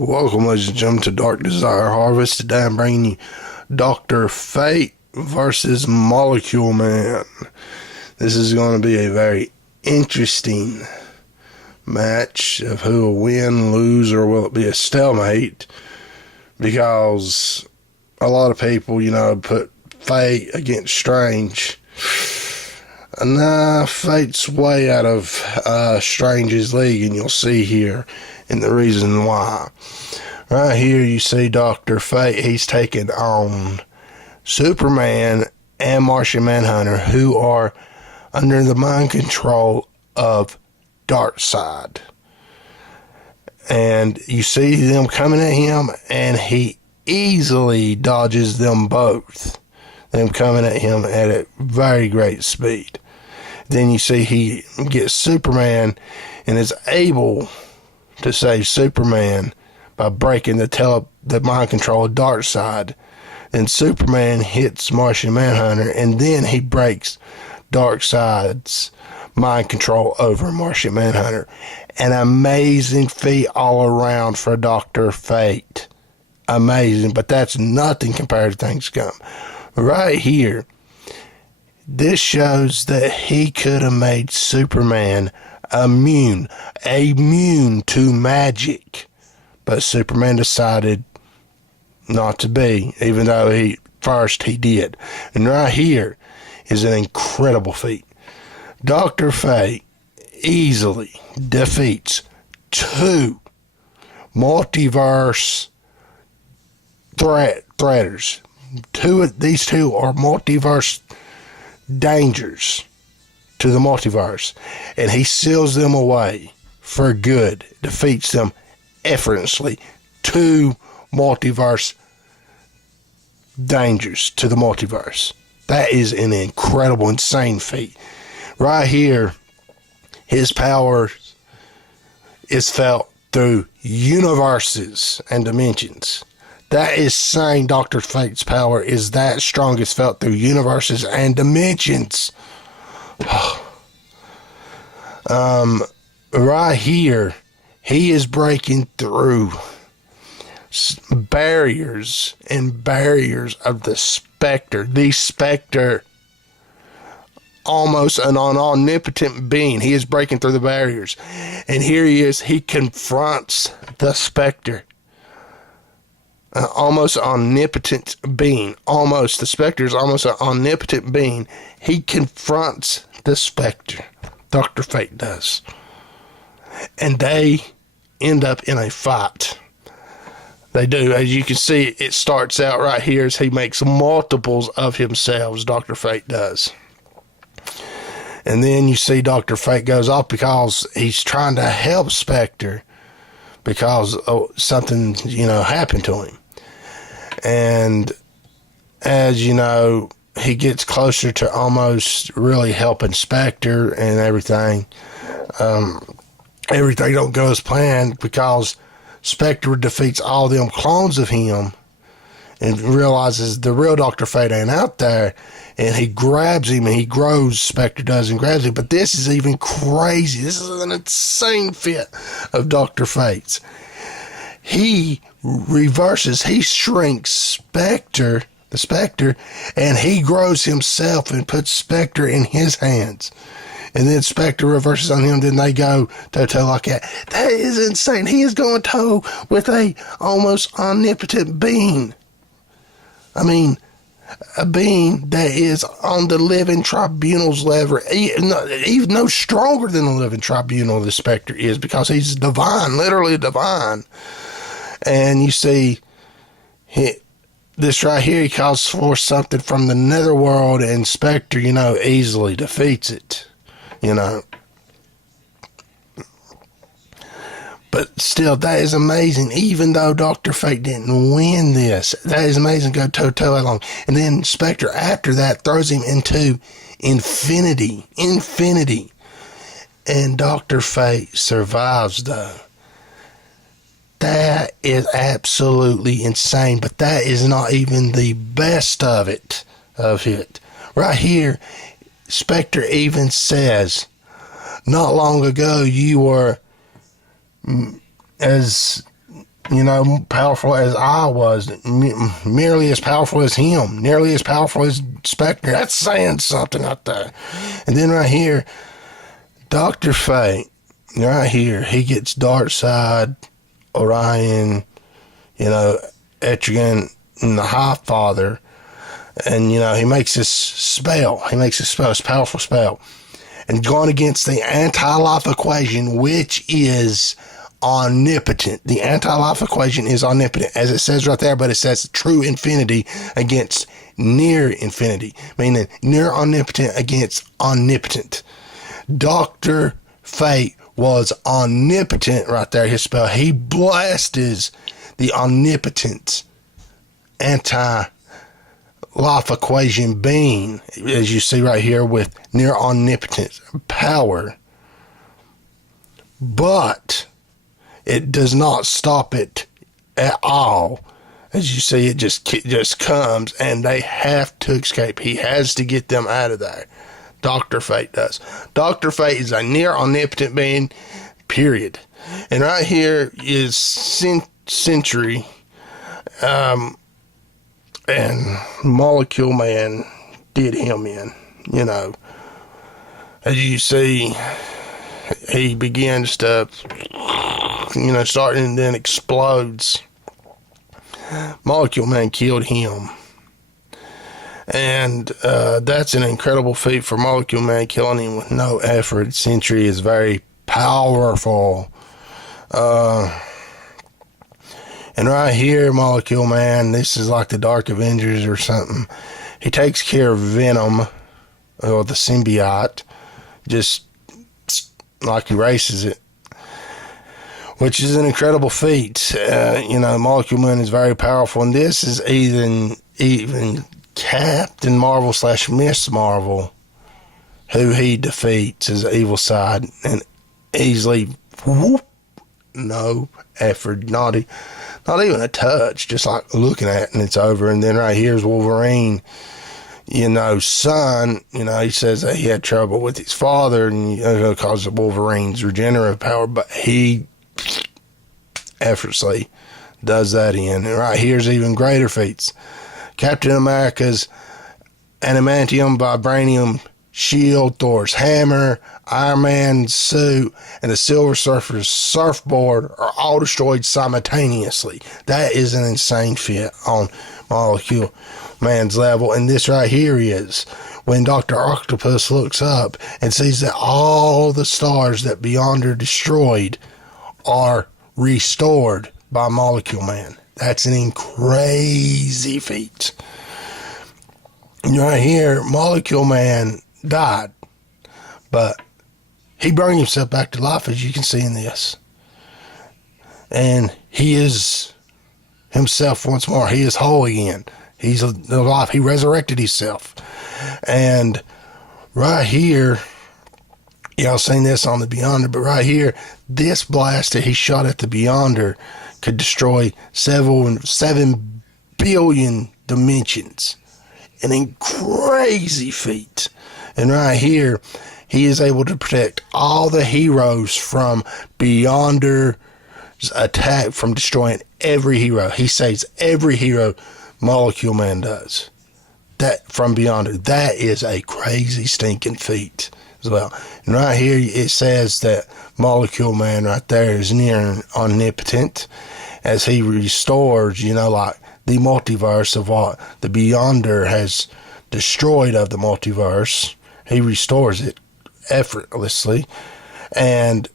Welcome, ladies and gentlemen, to Dark Desire Harvest. Today I'm bringing you Dr. Fate versus Molecule Man. This is going to be a very interesting match of who will win, lose, or will it be a stalemate? Because a lot of people, put Fate against Strange. Nah, Fate's way out of Strange's league, and you'll see here and the reason why. Right here you see Dr. Fate. He's taking on Superman and Martian Manhunter, who are under the mind control of Darkseid. And you see them coming at him, and he easily dodges them both. Them coming at him at a very great speed. Then you see he gets Superman and is able to save Superman by breaking the mind control of Darkseid. Then Superman hits Martian Manhunter, and then he breaks Darkseid's mind control over Martian Manhunter. An amazing feat all around for Dr. Fate. Amazing, but that's nothing compared to things to come. Right here, this shows that he could have made Superman immune to magic. But Superman decided not to be, even though he did. And right here is an incredible feat. Dr. Fate easily defeats two multiverse threaters. These two are multiverse dangers to the multiverse, and he seals them away for good, defeats them effortlessly. Two multiverse dangers to the multiverse. That is an incredible, insane feat. Right here, his power is felt through universes and dimensions. That is saying Dr. Fate's power is that strongest felt through universes and dimensions. Right here, he is breaking through barriers and barriers of the Spectre. The Spectre, almost an omnipotent being. He is breaking through the barriers. And here he is. He confronts the Spectre. An almost omnipotent being. The Spectre is almost an omnipotent being. He confronts the Spectre. Dr. Fate does. And they end up in a fight. They do. As you can see, it starts out right here as he makes multiples of himself, Dr. Fate does. And then you see Dr. Fate goes off because he's trying to help Spectre because something, happened to him. And as you know, he gets closer to almost really helping Spectre and everything. Everything don't go as planned because Spectre defeats all them clones of him and realizes the real Dr. Fate ain't out there, and he grabs him and he grows, Spectre does, and grabs him. But this is even crazy. This is an insane fit of Dr. Fate's. He reverses, he shrinks the Spectre, and he grows himself and puts Spectre in his hands. And then Spectre reverses on him, then they go toe-to-toe like that. That is insane. He is going toe with a almost omnipotent being. I mean, a being that is on the living tribunal's level, even no stronger than the living tribunal the Spectre is, because he's divine, literally divine. And you see, this right here, he calls for something from the netherworld, and Spectre, easily defeats it. But still, that is amazing. Even though Dr. Fate didn't win this, that is amazing. Go toe-to-toe along. And then Spectre, after that, throws him into infinity. And Dr. Fate survives, though. That is absolutely insane. But that is not even the best of it. Right here, Spectre even says, not long ago you were as powerful as I was, merely as powerful as him, nearly as powerful as Spectre. That's saying something out there. And then right here, Dr. Fate, right here, he gets Darkseid, Orion, Etrigan, and the High Father, and he makes this spell. He makes this powerful spell, and going against the anti-life equation, which is omnipotent. The anti-life equation is omnipotent, as it says right there, but it says true infinity against near infinity, meaning near omnipotent against omnipotent. Dr. Fate was omnipotent right there. His spell, he blasts the omnipotent anti-life equation being, as you see right here, with near omnipotent power. But it does not stop it at all. As you see, it just comes, and they have to escape. He has to get them out of there. Dr. Fate does. Dr. Fate is a near omnipotent being, period. And right here is Sentry, and Molecule Man did him in. As you see, he begins to, start and then explodes. Molecule Man killed him. And that's an incredible feat for Molecule Man, killing him with no effort. Sentry is very powerful. And right here, Molecule Man, this is like the Dark Avengers or something. He takes care of Venom, or the symbiote, just like erases it, which is an incredible feat. Molecule Man is very powerful, and this is even Captain Marvel / Miss Marvel, who he defeats his evil side, and easily, no effort, not even a touch, just like looking at it and it's over. And then right here's Wolverine, son, he says that he had trouble with his father, and because of Wolverine's regenerative power, but he effortlessly does that in. And right here's even greater feats. Captain America's adamantium, vibranium shield, Thor's hammer, Iron Man's suit, and the Silver Surfer's surfboard are all destroyed simultaneously. That is an insane feat on Molecule Man's level. And this right here is when Dr. Octopus looks up and sees that all the stars that Beyonder destroyed are restored by Molecule Man. That's an crazy feat. Right here, Molecule Man died, but he brought himself back to life, as you can see in this. And he is himself once more. He is whole again. He's alive. He resurrected himself. And right here, y'all seen this on the Beyonder, but right here, this blast that he shot at the Beyonder could destroy 7 billion dimensions. An crazy feat. And right here, he is able to protect all the heroes from Beyonder's attack, from destroying every hero. He saves every hero. Molecule Man does that from Beyonder. That is a crazy stinking feat as well. And right here, it says that Molecule Man right there is near omnipotent, as he restores, like the multiverse of what the Beyonder has destroyed of the multiverse. He restores it effortlessly. And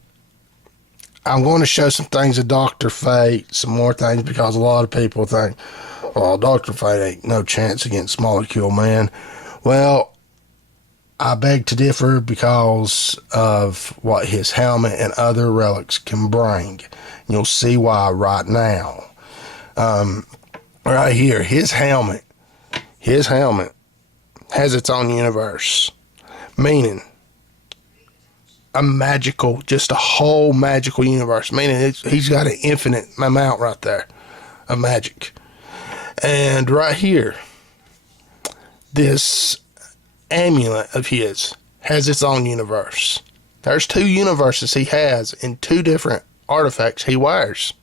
I'm going to show some things of Dr. Fate, some more things, because a lot of people think, well, Dr. Fate ain't no chance against Molecule Man. Well, I beg to differ because of what his helmet and other relics can bring. You'll see why right now. Right here, his helmet has its own universe, meaning just a whole magical universe, meaning he's got an infinite amount right there of magic. And right here, this amulet of his has its own universe. There's 2 universes he has in 2 different artifacts he wears.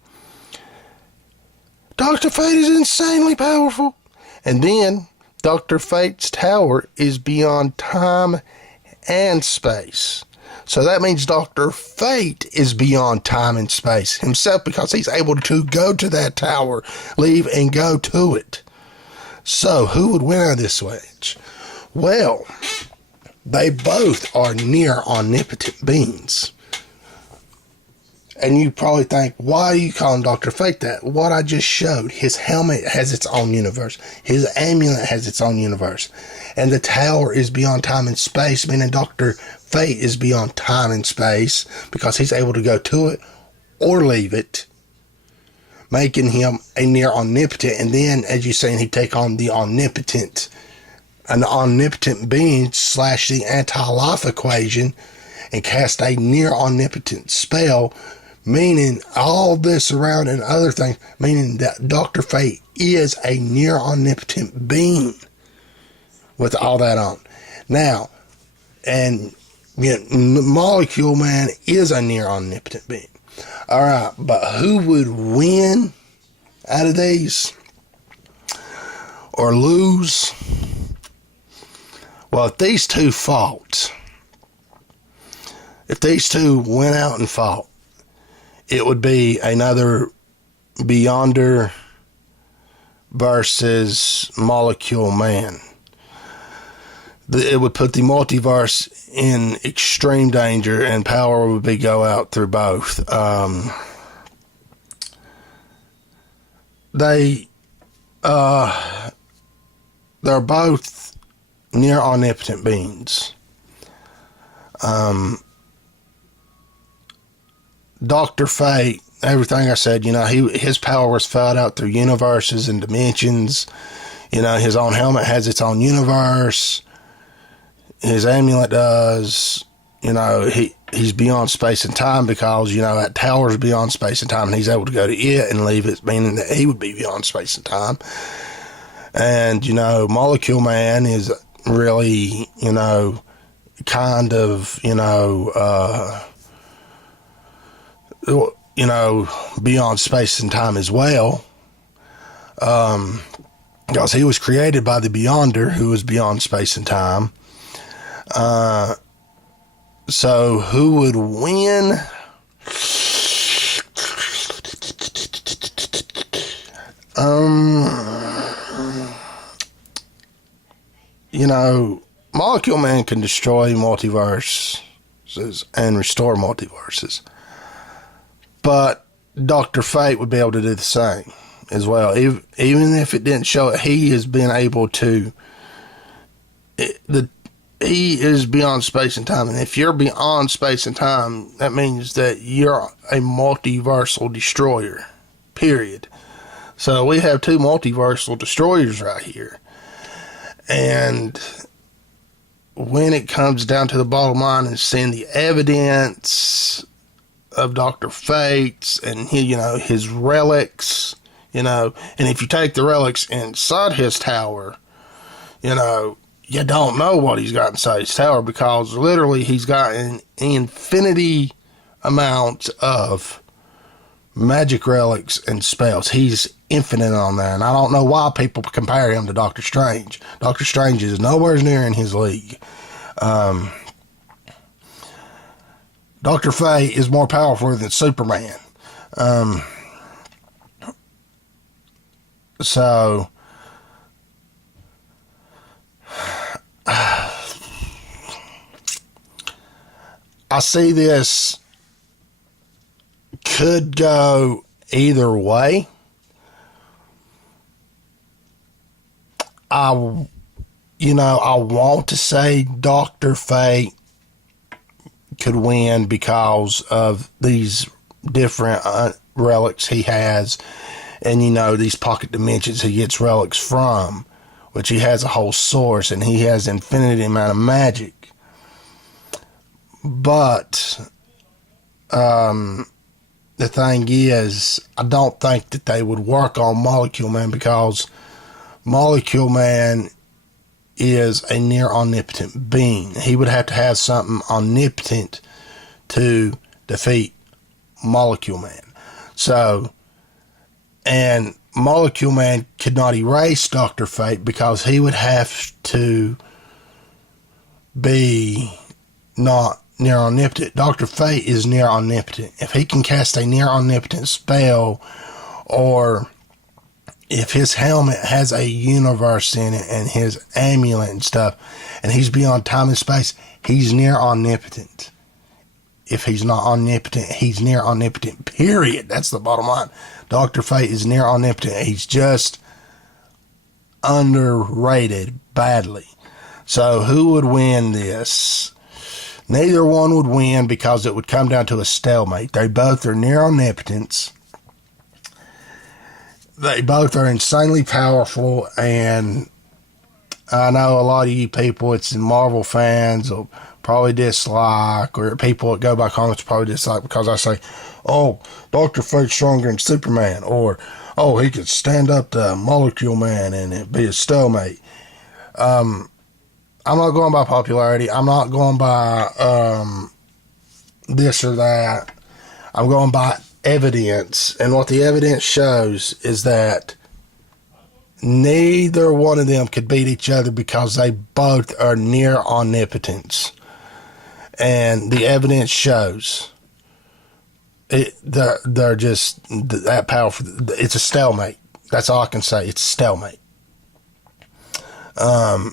Dr. Fate is insanely powerful. And then Dr. Fate's tower is beyond time and space. So that means Dr. Fate is beyond time and space himself, because he's able to go to that tower, leave, and go to it. So who would win out of this match? Well, they both are near omnipotent beings. And you probably think, why are you calling Dr. Fate that? What I just showed, his helmet has its own universe. His amulet has its own universe. And the tower is beyond time and space, meaning Dr. Fate is beyond time and space because he's able to go to it or leave it, making him a near omnipotent. And then, as you've seen, he'd take on an omnipotent being / the anti-life equation and cast a near omnipotent spell, meaning all this around and other things, meaning that Dr. Fate is a near omnipotent being with all that on. Now, and Molecule Man is a near omnipotent being. All right, but who would win out of these or lose? Well, if these two fought, if these two went out and fought, it would be another Beyonder versus Molecule Man. It would put the multiverse in extreme danger, and power would be go out through both. They're both near omnipotent beings. Dr. Fate, everything I said, his power was felt out through universes and dimensions. His own helmet has its own universe. His amulet does. He's beyond space and time because, that tower's beyond space and time, and he's able to go to it and leave it, meaning that he would be beyond space and time. And, Molecule Man is really, kind of, beyond space and time as well. Because he was created by the Beyonder, who was beyond space and time. So who would win? Molecule Man can destroy multiverses and restore multiverses. But Dr. Fate would be able to do the same as well. Even if it didn't show it, he has been able to. He is beyond space and time. And if you're beyond space and time, that means that you're a multiversal destroyer. Period. So we have two multiversal destroyers right here. And when it comes down to the bottom line and seeing the evidence of Dr. Fate's and his relics, and if you take the relics inside his tower, you don't know what he's got inside his tower, because literally he's got an infinity amount of magic relics and spells. He's infinite on there, and I don't know why people compare him to Doctor Strange. Doctor Strange is nowhere near in his league. Dr. Fate is more powerful than Superman. So I see this could go either way. I want to say Dr. Fate could win because of these different relics he has, and these pocket dimensions he gets relics from, which he has a whole source, and he has infinite amount of magic. But the thing is, I don't think that they would work on Molecule Man, because Molecule Man is a near omnipotent being. He would have to have something omnipotent to defeat Molecule Man. So, And Molecule Man could not erase Dr. Fate because he would have to be not near omnipotent. Dr. Fate is near omnipotent. If he can cast a near omnipotent spell, or if his helmet has a universe in it and his amulet and stuff, and he's beyond time and space, he's near omnipotent. If he's not omnipotent, he's near omnipotent, period. That's the bottom line. Dr. Fate is near omnipotent. He's just underrated badly. So who would win this? Neither one would win because it would come down to a stalemate. They both are near omnipotence. They both are insanely powerful, and I know a lot of you people, it's Marvel fans, will probably dislike, or people that go by comments probably dislike because I say, oh, Dr. Fate's stronger than Superman, or, oh, he could stand up to Molecule Man and it'd be a stalemate. I'm not going by popularity. I'm not going by this or that. I'm going by evidence. And what the evidence shows is that neither one of them could beat each other because they both are near omnipotence. And the evidence shows they're just that powerful. It's a stalemate. That's all I can say. It's a stalemate. And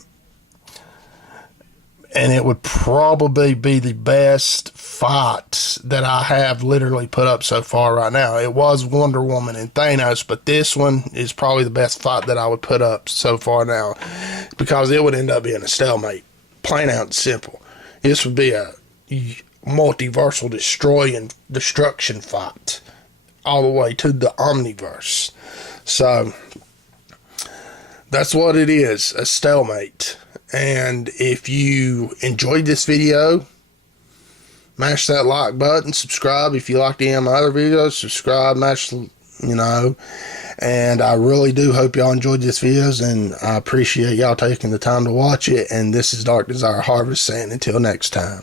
it would probably be the best fight that I have literally put up so far right now. It was Wonder Woman and Thanos, but this one is probably the best fight that I would put up so far now, because it would end up being a stalemate. Plain out and simple. This would be a multiversal destruction fight all the way to the Omniverse. So that's what it is, a stalemate. And if you enjoyed this video, mash that like button, subscribe. If you like any of my other videos, subscribe, and I really do hope y'all enjoyed this videos, and I appreciate y'all taking the time to watch it. And this is Dark Desire Harvest saying until next time.